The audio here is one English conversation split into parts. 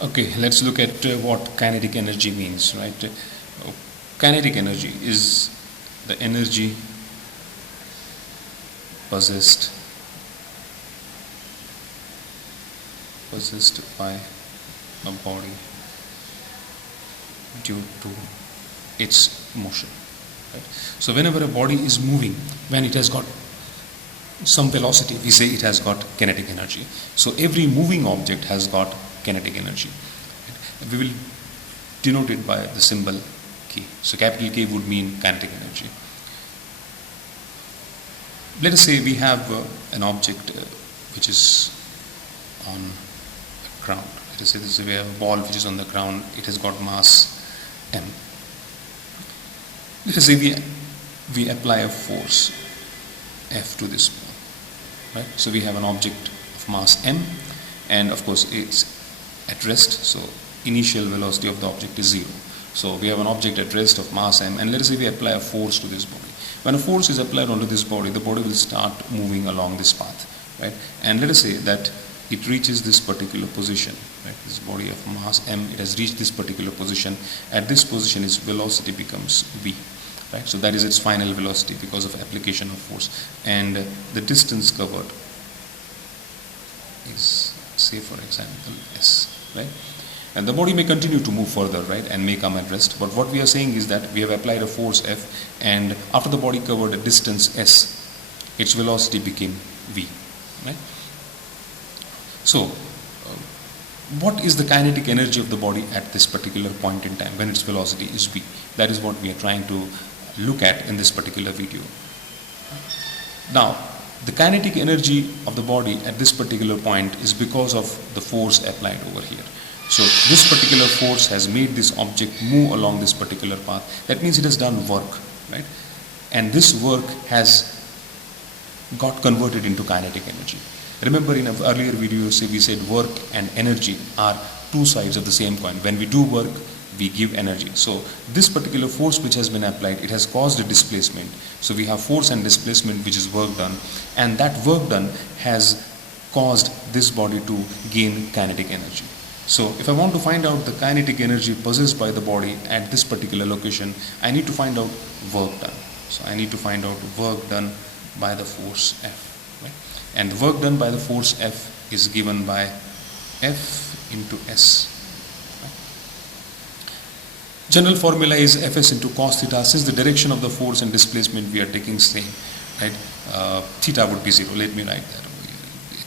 Okay, let's look at what kinetic energy means, right? Kinetic energy is the energy possessed by a body due to its motion. Right? So whenever a body is moving, when it has got some velocity, we say it has got kinetic energy. So every moving object has got kinetic energy. Right? We will denote it by the symbol K. So capital K would mean kinetic energy. Let us say we have an object which is on the ground. Let us say this is a ball which is on the ground. It has got mass m. Let us say we apply a force F to this ball. Right? So we have an object of mass m, and of course it's at rest. So initial velocity of the object is 0. So we have an object at rest of mass m, and let us say we apply a force to this body. When a force is applied onto this body, the body will start moving along this path, right? And let us say that it reaches this particular position, right? This body of mass m, it has reached this particular position. At this position, its velocity becomes v, right? So that is its final velocity because of application of force. And the distance covered is, say for example, s, right? And the body may continue to move further, right, and may come at rest. But what we are saying is that we have applied a force F, and after the body covered a distance s, its velocity became v, right? So, what is the kinetic energy of the body at this particular point in time when its velocity is v? That is what we are trying to look at in this particular video. Now, the kinetic energy of the body at this particular point is because of the force applied over here. So this particular force has made this object move along this particular path. That means it has done work, right? And this work has got converted into kinetic energy. Remember in an earlier video we said work and energy are two sides of the same coin. When we do work, we give energy. So this particular force which has been applied, it has caused a displacement. So we have force and displacement, which is work done, and that work done has caused this body to gain kinetic energy. So if I want to find out the kinetic energy possessed by the body at this particular location, I need to find out work done. So I need to find out work done by the force F. Right? And the work done by the force F is given by F into S. Right? General formula is Fs into cos theta. Since the direction of the force and displacement we are taking same, right? Theta would be 0. Let me write that.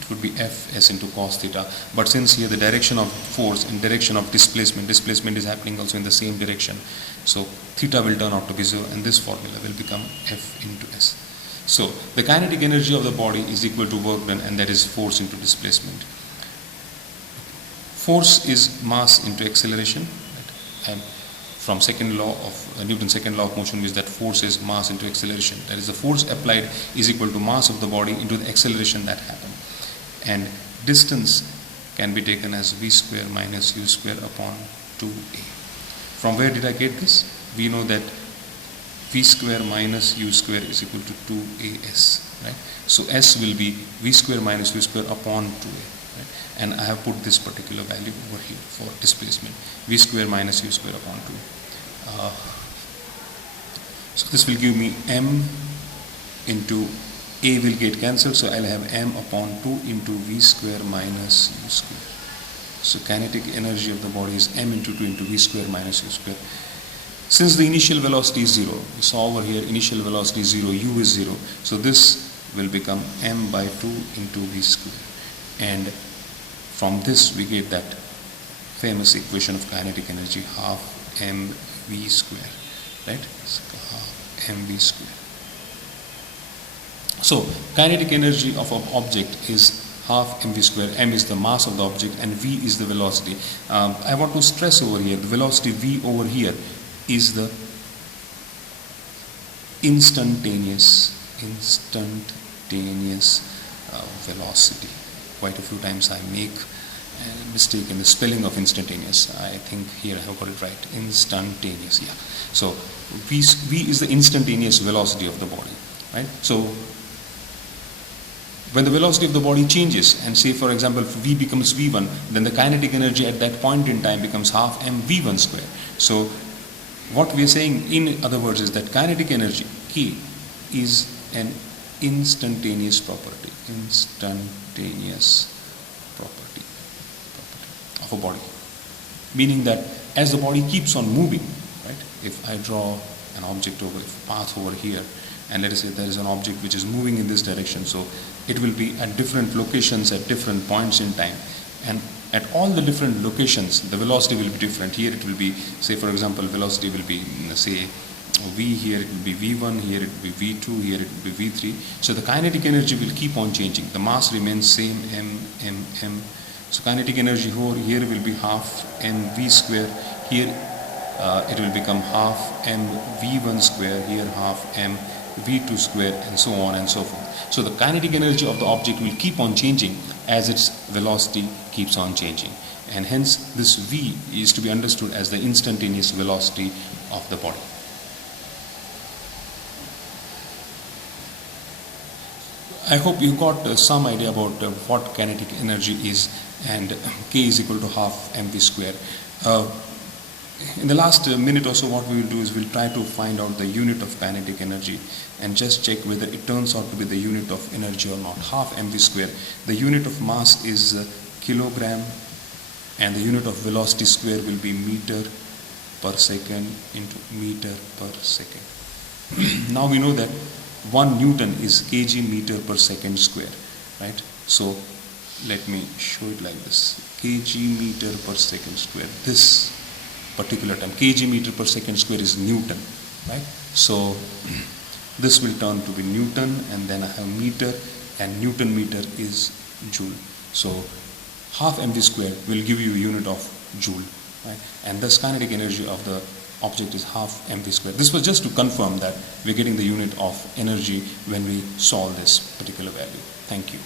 Would be Fs into cos theta, but since here the direction of force and direction of displacement is happening also in the same direction, so theta will turn out to be 0, and this formula will become F into S. So the kinetic energy of the body is equal to work done, and that is force into displacement. Force is mass into acceleration, right? And from second law of Newton's second law of motion means that force is mass into acceleration. That is, the force applied is equal to mass of the body into the acceleration that happened. And distance can be taken as v square minus u square upon 2a. From where did I get this? We know that v square minus u square is equal to 2as, right? So s will be v square minus u square upon 2a, right? And I have put this particular value over here for displacement, v square minus u square upon 2. So this will give me m into a will get cancelled, so I'll have m upon 2 into v square minus u square. So kinetic energy of the body is m into 2 into v square minus u square. Since the initial velocity is 0, we saw over here initial velocity is 0, u is 0, so this will become m by 2 into v square. And from this we get that famous equation of kinetic energy, half mv square, right? So half mv square. So kinetic energy of an object is half mv square. M is the mass of the object and v is the velocity. I want to stress over here, the velocity v over here is the instantaneous velocity. Quite a few times I make a mistake in the spelling of instantaneous. I think here I have got it right, instantaneous, yeah. So v is the instantaneous velocity of the body, right? So When the velocity of the body changes, and say for example v becomes v1, then the kinetic energy at that point in time becomes half mv1 square. So what we are saying in other words is that kinetic energy K is an instantaneous property of a body, meaning that as the body keeps on moving, right? If I draw an object over, if a path over here, and let us say there is an object which is moving in this direction, so it will be at different locations at different points in time, and at all the different locations the velocity will be different. Here it will be, say for example, velocity will be say v, here it will be v1, here it will be v2, here it will be v3. So the kinetic energy will keep on changing. The mass remains same, m. So kinetic energy here will be half mv square, here it will become half mv1 square, here half mv2 square, and so on and so forth. So the kinetic energy of the object will keep on changing as its velocity keeps on changing, and hence this v is to be understood as the instantaneous velocity of the body. I hope you got some idea about what kinetic energy is, and K is equal to half mv square. In the last minute or so, what we will do is we'll try to find out the unit of kinetic energy and just check whether it turns out to be the unit of energy or not. Half mv square. The unit of mass is kilogram, and the unit of velocity square will be meter per second into meter per second. Now we know that 1 Newton is kg meter per second square, right? So let me show it like this: kg meter per second square. This particular term, kg meter per second square, is Newton, right? So this will turn to be Newton, and then I have meter, and Newton meter is joule. So half mv square will give you a unit of joule, right? And thus kinetic energy of the object is half mv square. This was just to confirm that we're getting the unit of energy when we solve this particular value. Thank you.